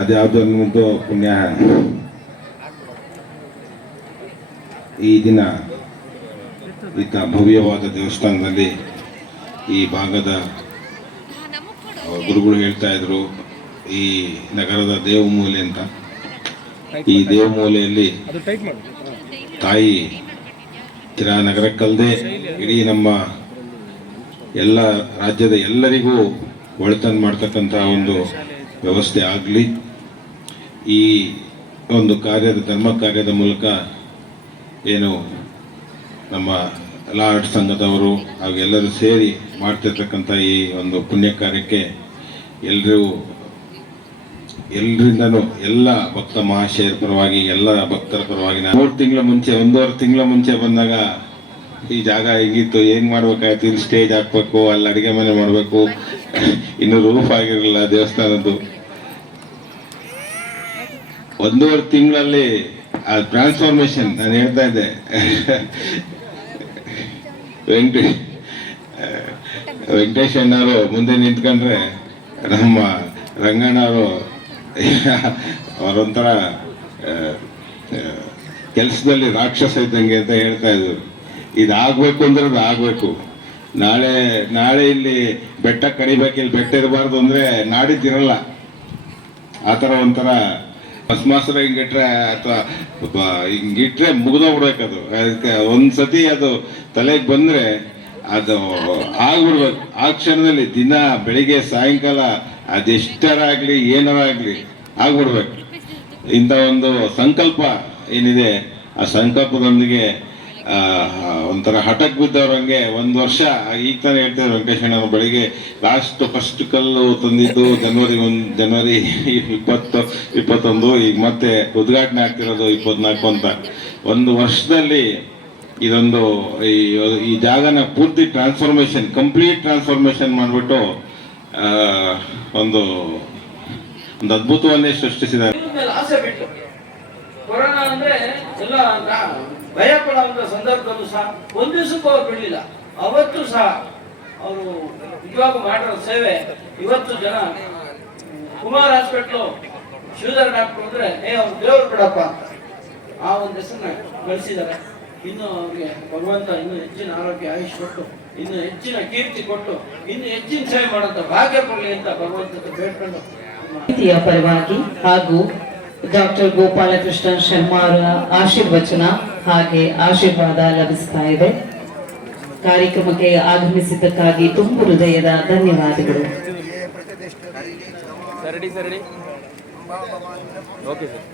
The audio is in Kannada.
ಅದ್ಯಾವುದನ್ನಂತೂ ಪುಣ್ಯ ಈ ದಿನ ಇಂಥ ಭವ್ಯವಾದ ದೇವಸ್ಥಾನದಲ್ಲಿ ಈ ಭಾಗದ ಗುರುಗಳು ಹೇಳ್ತಾ ಇದ್ರು, ಈ ನಗರದ ದೇವಮೂಲೆ ಅಂತ. ಈ ದೇವಮೂಲೆಯಲ್ಲಿ ತಾಯಿ ನಗರಕ್ಕಲ್ಲದೆ ಇಡೀ ನಮ್ಮ ಎಲ್ಲ ರಾಜ್ಯದ ಎಲ್ಲರಿಗೂ ಒಳಿತನ್ನು ಮಾಡ್ತಕ್ಕಂಥ ಒಂದು ವ್ಯವಸ್ಥೆ ಆಗಲಿ. ಈ ಒಂದು ಧರ್ಮ ಕಾರ್ಯದ ಮೂಲಕ ಏನು ನಮ್ಮ ಲಾರ್ಡ್ ಸಂಘದವರು ಹಾಗೂ ಎಲ್ಲರೂ ಸೇರಿ ಮಾಡ್ತಿರ್ತಕ್ಕಂಥ ಈ ಒಂದು ಪುಣ್ಯ ಕಾರ್ಯಕ್ಕೆ ಎಲ್ಲರಿಂದನೂ ಎಲ್ಲ ಭಕ್ತ ಮಹಾಶಯರ ಪರವಾಗಿ, ಎಲ್ಲ ಭಕ್ತರ ಪರವಾಗಿ 1.5 ತಿಂಗಳ ಮುಂಚೆ ಬಂದಾಗ ಈ ಜಾಗ ಹೆಂಗಿತ್ತು, ಹೆಂಗ್ ಮಾಡ್ಬೇಕಾಯ್ತು, ಇಲ್ಲಿ ಸ್ಟೇಜ್ ಹಾಕ್ಬೇಕು, ಅಲ್ಲಿ ಅಡಿಗೆ ಮನೆ ಮಾಡಬೇಕು, ಇನ್ನು ರೂಫ್ ಆಗಿರಲಿಲ್ಲ ದೇವಸ್ಥಾನದ್ದು. 1.5 ತಿಂಗಳಲ್ಲಿ ಆ ಟ್ರಾನ್ಸ್ಫಾರ್ಮೇಶನ್ ನಾನು ಹೇಳ್ತಾ ಇದ್ದೆ. ವೆಂಕಟೇಶ್ ಅಣ್ಣವರು ಮುಂದೆ ನಿಂತ್ಕೊಂಡ್ರೆ ನಮ್ಮ ರಂಗಣ್ಣವರು ಅವರೊಂಥರ ಕೆಲಸದಲ್ಲಿ ರಾಕ್ಷಸ ಇದ್ದಂಗೆ ಅಂತ ಹೇಳ್ತಾ ಇದ್ರು. ಇದಾಗಬೇಕು ಅಂದ್ರೆ ಅದು ಆಗಬೇಕು. ನಾಳೆ ಇಲ್ಲಿ ಬೆಟ್ಟ ಕಡಿಬೇಕು, ಇಲ್ಲಿ ಬೆಟ್ಟ ಇರಬಾರ್ದು ಅಂದ್ರೆ ನಾಡಿದ್ದಿರಲ್ಲ. ಆ ಥರ ಒಂಥರ ಭಸ್ಮಾಸುರ ಹಿಂಗಿಟ್ರೆ ಅಥವಾ ಹಿಂಗಿಟ್ರೆ ಮುಗಿದೋಗ್ಬಿಡ್ಬೇಕದು. ಅದಕ್ಕೆ ಒಂದ್ಸತಿ ಅದು ತಲೆಗೆ ಬಂದ್ರೆ ಅದು ಆಗ್ಬಿಡ್ಬೇಕು. ಆ ಕ್ಷಣದಲ್ಲಿ ದಿನ ಬೆಳಿಗ್ಗೆ ಸಾಯಂಕಾಲ ಅದೆಷ್ಟರಾಗ್ಲಿ ಏನಾರಾಗ್ಲಿ ಆಗ್ಬಿಡ್ಬೇಕು. ಇಂಥ ಒಂದು ಸಂಕಲ್ಪ ಏನಿದೆ, ಆ ಸಂಕಲ್ಪದೊಂದಿಗೆ ಒಂಥರ ಹಠಕ್ಕೆ ಬಿದ್ದವ್ರಂಗೆ 1 ವರ್ಷ. ಈಗ ತಾನೇ ಹೇಳ್ತಾರೆ ವೆಂಕಟೇಶಣ್ಣ, ಬೆಳಿಗ್ಗೆ ಫಸ್ಟ್ ಕಲ್ಲು ತಂದಿದ್ದು ಜನವರಿ 2021, ಈಗ ಮತ್ತೆ ಉದ್ಘಾಟನೆ ಆಗ್ತಿರೋದು 24 ಅಂತ. 1 ವರ್ಷದಲ್ಲಿ ಇದೊಂದು ಈ ಜಾಗನ ಪೂರ್ತಿ ಕಂಪ್ಲೀಟ್ ಟ್ರಾನ್ಸ್ಫಾರ್ಮೇಶನ್ ಮಾಡಿಬಿಟ್ಟು ಒಂದು ಅದ್ಭುತವನ್ನೇ ಸೃಷ್ಟಿಸಿದ್ದಾರೆ. ಕೊರೋನಾ ಅಂದ್ರೆ ಎಲ್ಲ ಭಯ ಪಡುವಂತ ಸಂದರ್ಭದಲ್ಲೂ ಸಹ 1 ದಿವಸಕ್ಕೂ ಅವ್ರು ಬಿಡಲಿಲ್ಲ. ಅವತ್ತು ಸಹ ಅವರು ನಿಜವಾಗ ಮಾಡಿರೋ ಸೇವೆ. ಇವತ್ತು ಜನ ಕುಮಾರ್ ಹಾಸ್ಪಿಟ್ಲು ಶ್ರೀಧರ್ ಡಾಕ್ಟರ್ ಅಂದ್ರೆ ಅವ್ರು ದೇವ್ರು ಬಿಡಪ್ಪ ಅಂತ ಆ ಒಂದು ಹೆಸರನ್ನ ಗಳಿಸಿದ್ದಾರೆ. ಇನ್ನು ಅವ್ರಿಗೆ ಭಗವಂತ ಇನ್ನು ಹೆಚ್ಚಿನ ಆರೋಗ್ಯ ಆಯುಷ್ ಕೊಟ್ಟು, ಇನ್ನು ಹೆಚ್ಚಿನ ಕೀರ್ತಿ ಕೊಟ್ಟು, ಇನ್ನು ಹೆಚ್ಚಿನ ಸೇವೆ ಮಾಡುವಂತ ಭಾಗ್ಯ ಕೊಡ್ಲಿ ಅಂತ ಭಗವಂತ ಬೇಡ್ಕೊಂಡು ಪರವಾಗಿ ಹಾಗೂ ಡಾಕ್ಟರ್ ಗೋಪಾಲಕೃಷ್ಣ ಶರ್ಮಾ ಅವರ ಆಶೀರ್ವಚನ ಹಾಗೆ ಆಶೀರ್ವಾದ ಲಭಿಸ್ತಾ ಇದೆ. ಕಾರ್ಯಕ್ರಮಕ್ಕೆ ಆಗಮಿಸಿದ್ದಕ್ಕಾಗಿ ತುಂಬು ಹೃದಯದ ಧನ್ಯವಾದಗಳು. Okay sir.